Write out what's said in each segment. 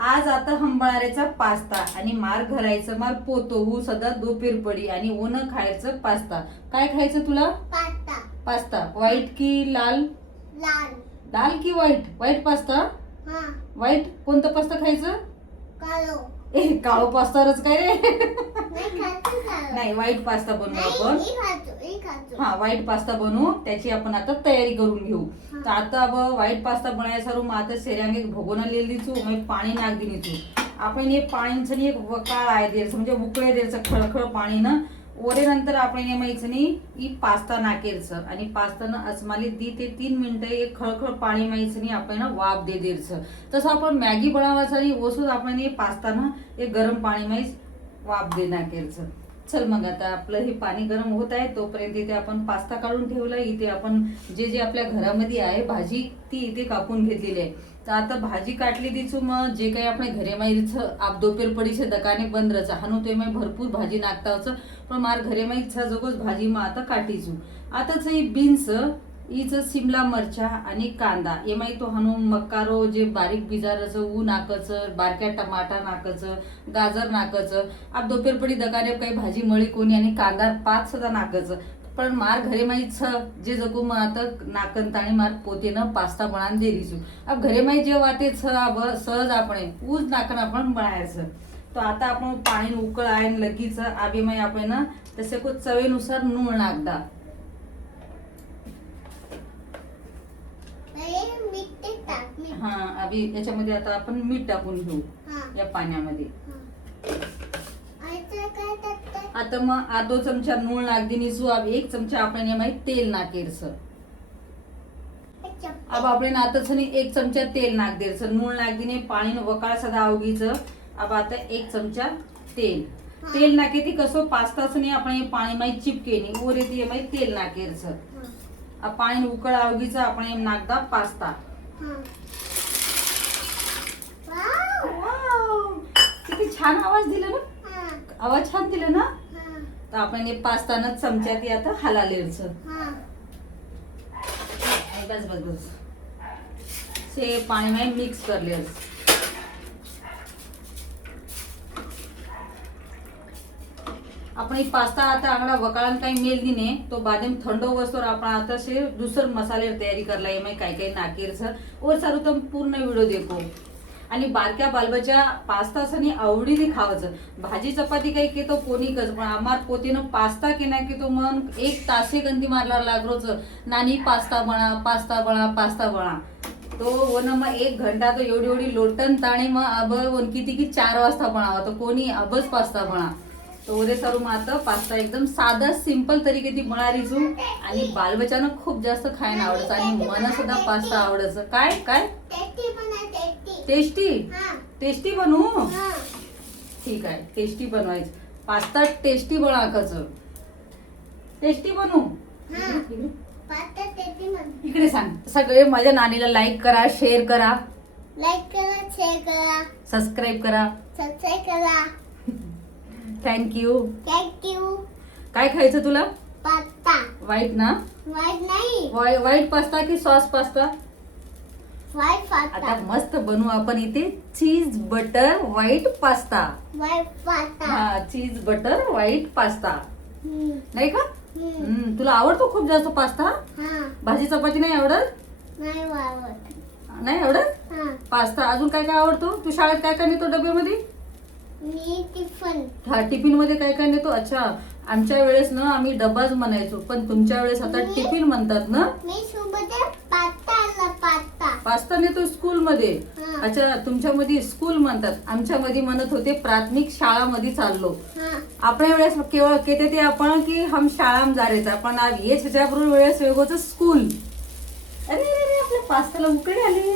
आज आता हंबाळायचा पास्ता आणि मार घालायचं मार पोतो हू सदा दोपीर पडी आणि ओन खायचं पास्ता. काय खायचं तुला? पास्ता. पास्ता. व्हाईट की लाल? लाल. लाल की व्हाईट? White pasta. हा. व्हाईट कोणतं पास्ता खायचं? काळो. काळो पास्ताच काय रे? नाही खातो काळो. नाही, व्हाईट पास्ता बनवू आपण. मी खातो. हा, व्हाईट पास्ता बनवू. त्याची आपण आता तयारी करून घेऊ. तर आता व्हाईट पास्ता बनायसारू आता सेऱ्यांगे भगोना लेल दिचू मग पाणी नाक दिनीचू. आपण हे पाणीचं एक वकाळ आहे द्यायचं म्हणजे उकळे द्यायचं खळखळ पाणी ना ओरे नंतर आपण हे माहिती नाही पास्ता नाकेरचं आणि पास्ता असमाली 2 ते 3 मिनिटं एक खळखळ पाणी माहिती नाही आपण वाफ दे द्यायचं. तसं आपण मॅगी बनवायचं आणि ओसून आपण हे पास्ता ना एक गरम पाणी माहीत वाफ दे नाकेरचं. चल मग आता आपलं हे पाणी गरम होत आहे तोपर्यंत इथे आपण पास्ता काढून ठेवला. इथे आपण जे आपल्या घरामध्ये आहे भाजी ती इथे कापून घेतलेली आहे. तर आता भाजी काटली दिसू मग जे काही आपण घरे माहीत आप दोपेर पडीचे दकाने बंद रचा हानू ते मग भरपूर भाजी नागतावच पण मार घरे माहीत जगोच भाजी मग आता काटीचू. आताच ही बीन्स हीच शिमला मरचा आणि कांदा हे माही तो हानू मक्कारो जे बारीक बिजाराचं ऊ नाकाचं बारक्या टमाटा नाकाचं गाजर नाकाचं आप दोपेर पडी दकाने काही भाजी मळी कोणी आणि कांदा 5 सुद्धा नाकाचं पण मार घरे माहीत जे जगू मग आता नाकन ताणी मार पोतेनं पास्ता बनान दे दिसू. अब घरे माहीत जे वाटे सहज आपण ऊज नाकन आपण बनायचं. तो आता आपण पाणी उकळ आहे लगीच आबी माही आपण तसे को चवेनुसार नूण नाकदा. हा अभि याच्यामध्ये आता आपण मीठ टाकून घेऊ या पाण्यामध्ये. आता मग 2 चमचा नूण नागदी निसू. अब 1 चमचा आपण या माहिती तेल नाकेरच. अब आपण आताच 1 चमचा तेल नाक द्यायचं. नूण नागदीने पाणी वकाळ सदा अवघीच. अब आता 1 चमचा तेल नाके ती कसं पास्ताच नाही आपण पाणी माहिती चिपके नाही ओरे ती माहिती तेल नाकेरच. अब पाणी उकळ अवघीच आपण नागदा पास्ता. किती छान आवाज दिला ना. आवाज छान दिला ना. तर आपण हे पास्ता न चमच्यात आता हलालेच. बस बस बस से पाणी में मिक्स कर ले. आपण पास्ता आता आंगडा वकाळन काही मेल दिने तो बादेम थंड वस्तूवर आपण आता से दुसरं मसाले तयारी करला आहे काय काय नाकेरचं और सारू तुम पूर्ण व्हिडिओ देखो. आणि बारक्या बालबच्या पास्ता सनी आवडीने खावचं. भाजी चपाती काही केतो कोणी कच पण आम्हार पोतीनं पास्ता के नाही की तो मन 1 तासे गंदी मारला लागरोच नानी पास्ता बना तो वन मग 1 घंटा तो एवढी लोटन ताणे मग अब वन किती 4 वाजता बनावा तो कोणी अबच पास्ता बना. तो उद्या सारू मग आता पास्ता एकदम साधा सिंपल तरीके ती बनारीचू आणि बालबच्चानं खूप जास्त खायला आवडतं आणि मला सुद्धा पास्ता आवडतं. काय काय टेस्टी बनवू. ठीक आहे टेस्टी बनवायचं. पास्ता टेस्टी बनायचं. टेस्टी बनवू. इकडे सांग सगळे माझ्या नानीला लाईक करा शेअर करा सबस्क्राईब करा. थँक्यू. काय खायचं तुला? पास्ता. व्हाईट ना? व्हाईट नाही. व्हाईट पास्ता की सॉस पास्ता? White pasta. आता मस्त बनवू आपण इथे चीज butter white pasta. White pasta. हा चीज बटर व्हाईट पास्ता नाही का? तुला आवडतो खूप जास्त पास्ता? भाजी चपाती नाही आवडत? नाही आवडत पास्ता. अजून काय काय आवडतो? तू शाळेत काय काय नेतो डब्यामध्ये? मी टिफिन. हा टिफिन मध्ये काय काय नेतो? अच्छा आमच्या वेळेस ना आम्ही डब्बाच म्हणायचो पण तुमच्या वेळेस आता टिफिन म्हणतात ना. मी सोबत पास्ता नेतो स्कूल मध्ये. अच्छा तुमच्यामध्ये स्कूल म्हणतात आमच्यामध्ये म्हणत होते प्राथमिक शाळामध्ये चाललो. आपल्या वेळेस केवळ केते ते आपण की हम शाळाम जारेचा पण हेच ह्याच्याबरोबर वेळेस वेगळंच स्कूल. अरे अरे आपल्या पास्ताला उकडे आली.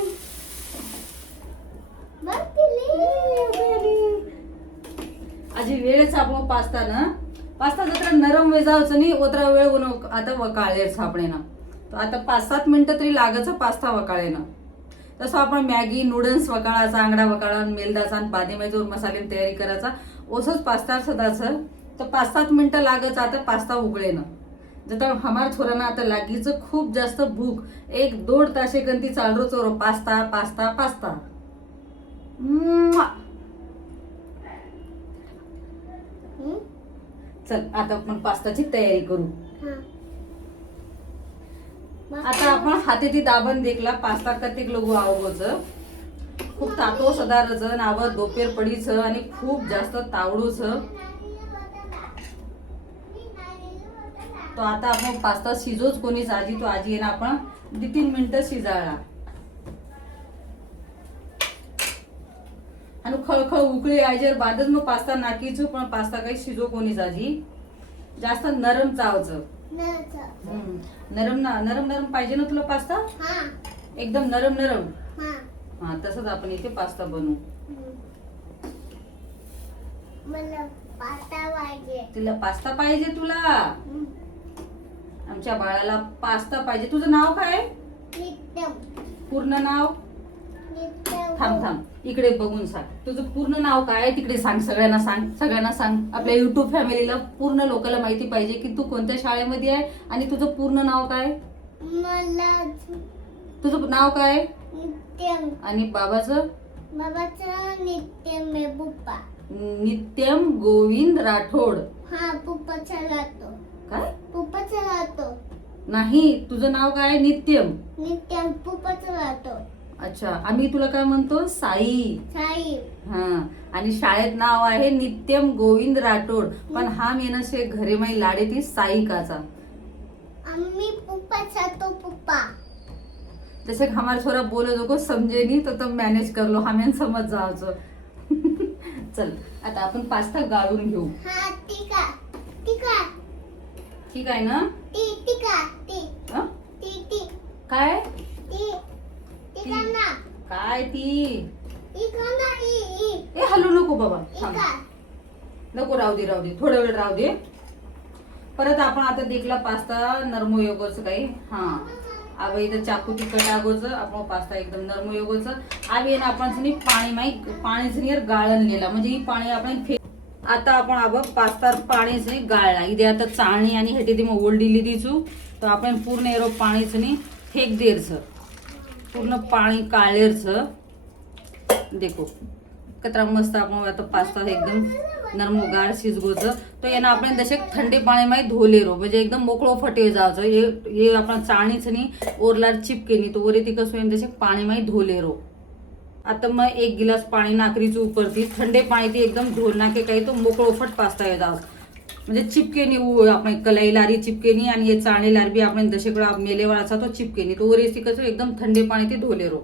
आजी वेळेच आपण पास्ता ना पास्ता जत्रा नरम वेजावचं नाही ओतरा वेळ आता वकाळेच आपण ना. आता 5-7 मिनिटं तरी लागायचं पास्ता वकाळे ना. तसं आपण मॅगी नूडल्स वकाळाचा आंगडा वकाळा मेलदाचा आणि बादेमाईजोर मसाले तयारी करायचा ओसच पास्ता सदाचं तर 5-7 मिनिटं लागायचं आता पास्ता उकळे ना. जता हमार छोरांना आता लागीच खूप जास्त भूक 1-2 तासे गंती चालरो चोरो पास्ता पास्ता पास्ता. म्वा. हं? चल आता आपण पास्ताची तयारी करू. हां. आता आपण हातेती दाबन देखला पास्ता कतेक लोक आवडचं खूप तातो सदारच नाव दोपेर पडीच आणि खूप जास्त तावडूच. तो आता आपण पास्ता शिजोच कोणीच आजी तो आजी येणं आपण 2-3 मिनिटं शिजाळा आणि खळखळ उकळी आयजर बादच मग पास्ता नाकीचो पण पास्ता काही शिजो कोणीच आजी जास्त नरम चावचं. नरम नरम पाहिजे ना तुला पास्ता हां. एकदम नरम नरम. हां. हा तसंच आपण इथे पास्ता बनवू. मला पास्ता पाहिजे. तुला पास्ता पाहिजे तुला हं. आमच्या बाळाला पास्ता पाहिजे. तुझं नाव काय नित्यम. पूर्ण नाव नित्यम. थांब इकडे बघून सांग तुझं पूर्ण नाव काय तिकडे सांग सगळ्यांना सांग आपल्या युट्यूब फॅमिलीला पूर्ण लोकांना माहिती पाहिजे की तू कोणत्या शाळेमध्ये आहे आणि तुझं पूर्ण नाव काय. मला तुझं नाव काय नित्यम. आणि बाबाचं बाबाचं नित्यम आहे पप्पा. नित्यम गोविंद राठोड. हा पप्पाचा राहतो. काय पप्पाचा राहतो. नाही तुझं नाव काय नित्यम. नित्यम पप्पाचा राहतो. अच्छा आम्ही तुला काय म्हणतो साई. साई. हा आणि शाळेत नाव आहे नित्यम गोविंद राठोड पण हा मेन से घरे माई लाडे ती साई काचा. आम्ही पप्पाचा तो पप्पा. जैसे कि हमारा छोरा बोले जो को समझे नहीं तो तब मैनेज कर लो हमें समझ जाओ. चल आता आपण पास्ता गाळून घेऊ. हा टिका टिका ठीक आहे ना. टी टिका टी हं? टी टी काय टी टिका ना. काय ती इका ना ई ए हलू नको बाबा थांब. इका. नको राहू दे थोडा वेळ राहू दे. परत आपण आता देखला पास्ता नरमो योगोच काही हा अब इथं चाकू तिखट आगोच आपण पास्ता एकदम नरमो योगोच आवी ना आपण सनी पाणी सनी गाळण नेला म्हणजे ही पाणी आपण आता आपण अब पास्ता पाणी सनी गाळला इथे आता चाळणी आणि हेटी ती मग ओलडीली दिसू तर आपण पूर्ण एरो पाणी सनी फेक देरच पूर्ण पाणी काळेरच. देखो कतरा मस्त आपण आता पास्ता एकदम नरमो गाळ शिजगोच तो यांना आपण तसे थंडे पाणी मध्ये धोले रो म्हणजे एकदम मोकळो फटे जायचं हे आपण चाळणीच नाही ओरलार चिपकेनी तो वरे ती कसं तसे पाणी मध्ये धोले रो. आता मग 1 गिलास पाणी नाकरीच उपरती थंडे पाणी ती एकदम धोल नाके काही तो मोकळो फट पास्ता ये जाव म्हणजे चिपकेनी आपण कलाई लारी चिपकेनी आणि हे चाळणी लार बी आपण दशेकडे मेलेवाळाचा तो चिपकेनी तो वरे ती कसं एकदम थंडे पाणी ते धोले रो.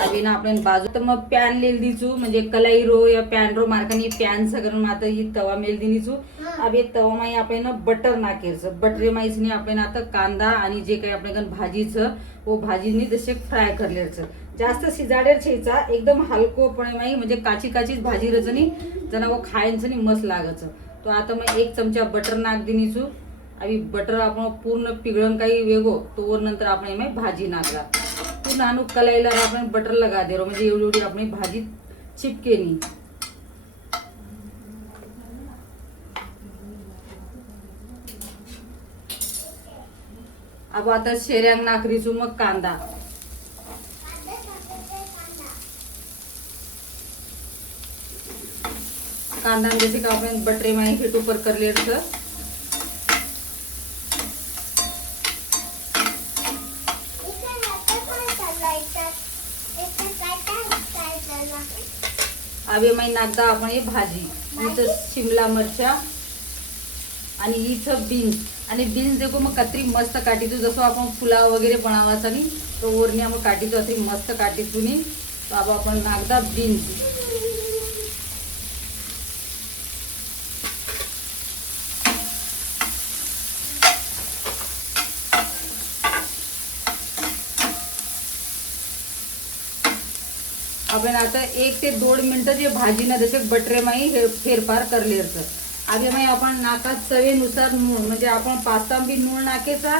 अभी ना आपण बाजू तर मग पॅन लेल दिचू म्हणजे कलाई रो या पॅन रो मार्कानी पॅन सगळं आता ही तवा मेल दिनीचू. अभी तवा माई आपण बटर नाकेरचं बटरे माईसनी आपण आता कांदा आणि जे काही आपल्या भाजीचं वो भाजीनी जसे फ्राय करलेचं जास्त शिजाडेर छेचा एकदम हलकोपणे माई म्हणजे काचीच भाजी रचनी जना वो खायचं नाही मस्त लागचं. तो आता मग 1 चमचा बटर नाक दिनीचू. अभी बटर आपण पूर्ण पिघळून काही वेगो तो वर नंतर आपण भाजी नाकला पूर्ण आणू कलाईला आपण बटर लगा दे रो म्हणजे एवढी आपली भाजी चिपके नाही. अब आता शेऱ्यांग नाकरीचू मग कांदा जसे का आपण बटरे माही हिट ऊपर करले आवे माई नागदा आपण हे भाजी इथं शिमला मिरच्या आणि इथं बीन्स आणि बीन्स देखो मग कतरी मस्त काटीचो जसं आपण पुलाव वगैरे बनावाचा नाही तो ओरणी मग काटीचो अति मस्त काटीचो नाही तो अब आपण नागदा बीन्स आपण आता 1 ते 2 मिनिटं जे भाजीनं जसे बटरे माई हे फेरफार करले आधी माई आपण नाका चवीनुसार नून म्हणजे आपण पास्ता बी नून नाकेचा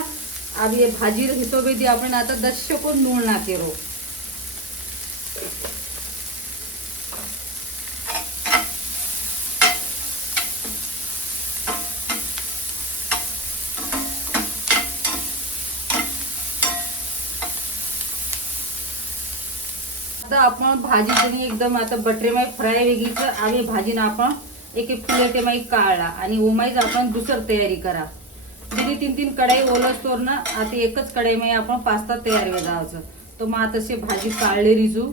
आधी भाजी हिशोबे दी आपण आता 10 कोण नून नाके रो. आता आपण भाजी तरी एकदम आता बटरे माई फ्राय वेगळीच आम्ही भाजीनं आपण एक एक प्लेट माई काढला आणि ओमाईच आपण दुसरं तयारी करा. तीन तीन कढाई ओलस तोर ना आता एकच कढाई मध्ये आपण पास्ता तयार वेजावचं. तो मग आता तशी भाजी काढले रिजू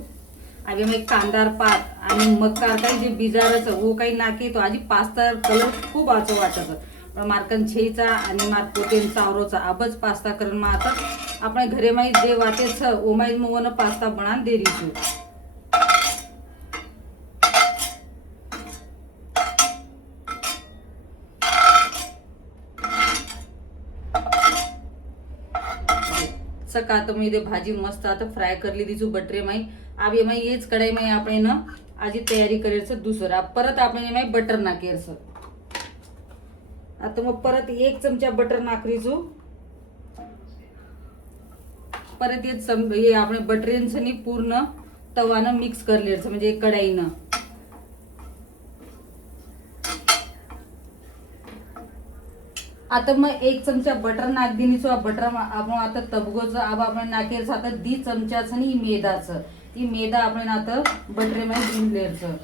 आगे मग कांदार पात आणि मक्कार काही जे बिजाराचं वो काही नाकी तो आजी पास्ता कलर खूप आचं वाटत पण मार्कन छेचा आणि मार्क पोतेन चावरोचा आबच पास्ता करून मग आता आपण घरे माई जे वाटेच ओमाईज मग पास्ता बना दे रिजू. सका तो मी इथे भाजी मस्त आता फ्राय करली दिसू बटरे माई. आबे माई हेच कढाई माई आपण ना आजी तयारी करायचं दुसरं परत आपण माई बटर नाकेरचं. आता मग परत 1 चमचा बटर नाकरीचू परत हे आपण बटरेंचं पूर्ण तवानं मिक्स करलेचं म्हणजे कढाईनं. आता मग 1 चमचा बटर नाक दिनीचो बटर आपण आता तबगोचं अब आपण नाकेरचं आता 2 चमचाचं आणि मैदाचं ती मैदा आपण आता बटरे मध्ये दिन लेरचं.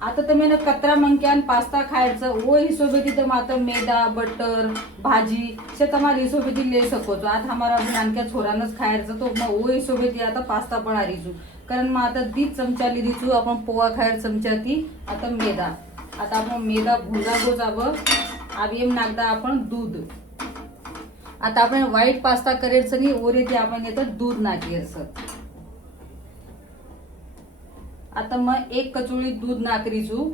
आता तुम्ही ना कतरा मंक्यान पास्ता खायचं वो हिशोबे तिथं मात्र मैदा बटर भाजी से तुम्हाला हिशोबे ती ले सको. आता हमारा नानक्या छोरानच खायचं तो मग वो हिशोबे ती आता पास्ता पण आरीचू कारण मग आता 2 चमचा लिदीचू आपण पोहा खायचं चमचा ती आता मैदा. आता आपण मैदा भुजा गो जाब आबी एम नागदा आपण दूध. आता आपण व्हाईट पास्ता करायचं नाही ओरे ते आपण येतं दूध नाकेरचं. आता मग 1 कचोळी दूध नाकरीचू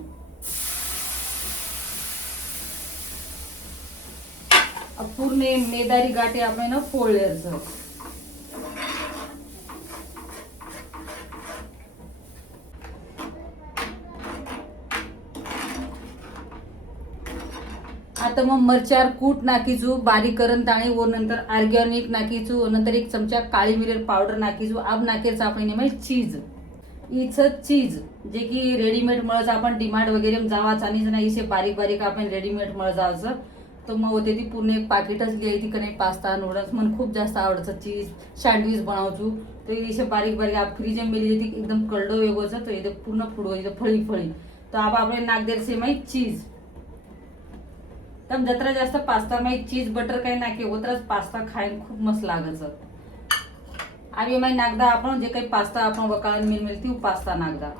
पूर्ण मैदारी गाठी आपण फोळलेरचं. आता मग मरचार कूट नाकीचू बारीक करून ताणी व नंतर ऑर्गॅनिक नाकीचू व नंतर 1 चमचा काळी मिरी पावडर नाकीचू. अब नाकेरचं आपण मग चीज इचं चीज जे की रेडीमेड मळच आपण डिमार्ट वगैरे जावाच आणि नाही इसे बारीक बारीक आपण रेडीमेड मळ जायचं तर मग होते ती पूर्ण एक पाकिटच लिहाय तिकडे पास्ता नूडल्स मन खूप जास्त आवडतं. चीज सँडविच बनवचू तर इसे बारीक बारीक आप फ्रीज में मिली ती एकदम कलडो वेगोचं तो इथे पूर्ण फुडो इथे फळी फळी तो आप आपण नाक देर से माहिती चीज तम जत्रा जास्त पास्ता माहिती चीज बटर काही नाके उतरच पास्ता खायला खूप मस्त लागायचं. आम्ही माहिती नागदा आपण जे काही पास्ता आपण वकाळून मिळेल ती पास्ता नागदा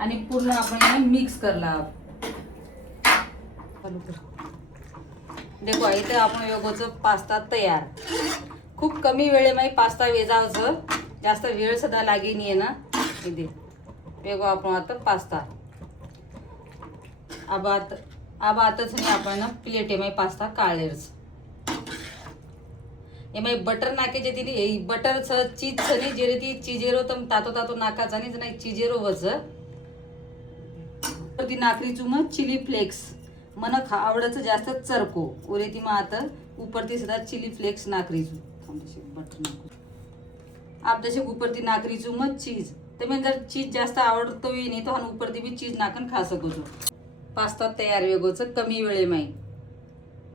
आणि पूर्ण आपण मिक्स करला. देखो इथे आपण योगोचं पास्ता तयार. खूप कमी वेळेमध्ये पास्ता वेजावचं जास्त वेळ सुद्धा लागे नाही ना. इथे वेगो आपण आता पास्ता आबातच नाही आपण प्लेटेमध्ये पास्ता काढेरच. एम बटर नाके जे बटर चीज नाही जे ती चिजेरो तम तातो तातो नाकाचा नाही चिजेरो वच ती नाकरीचू मग चिली फ्लेक्स मन आवडचं जास्त चरको ओरे ती मग आता उपरती सुद्धा चिली फ्लेक्स नाकरीचू बटर नाकू आप जसे उपरती नाकरीचू मग चीज तर मी जर चीज जास्त आवडतो नाही तो हा उपरती बी चीज नाकन खा सको. पास्ता तयार वेगोचं कमी वेळेमाई.